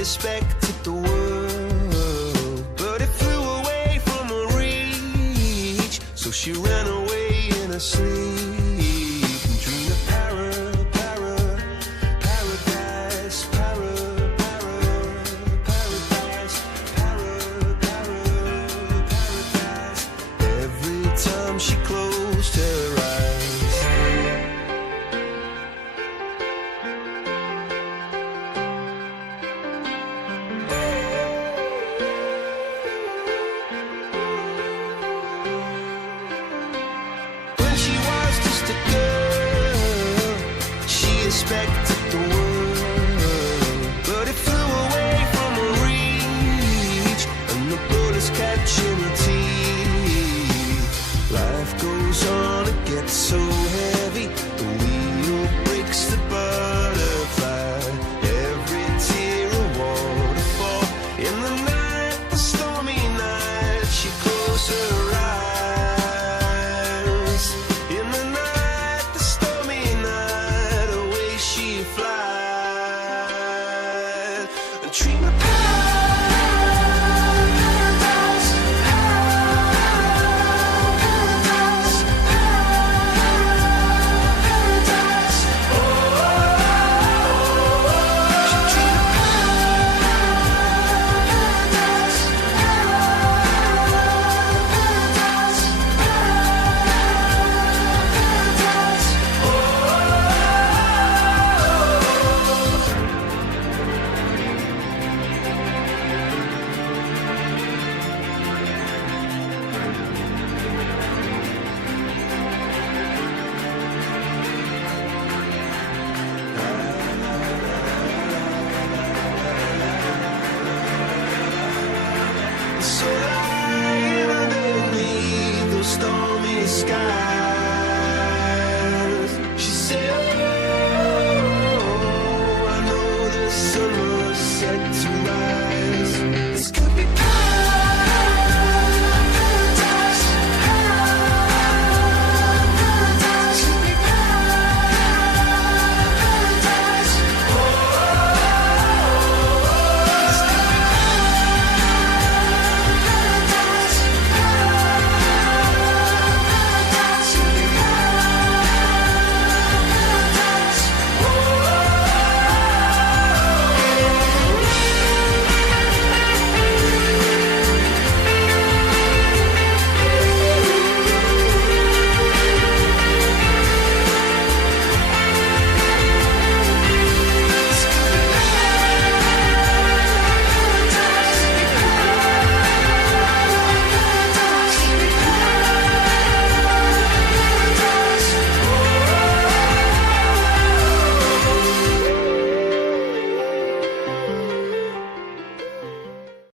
expected the world, but it flew away from her reach. So she ran away in her sleep and dreamed of paradise, paradise. Every time she closed her eyes. Expected the world, but it flew away from her reach, and the bullets catching her teeth. Life goes on, it gets so heavy, the wheel breaks the butterfly. Every tear a waterfall. In the night, the stormy night, she closed her eyes. In the night, the stormy night, away she flies. A dream of paradise, paradise, paradise. Oh, she dreamed of paradise, so lying underneath those stormy skies. She said, oh, I know the sun was set to rise.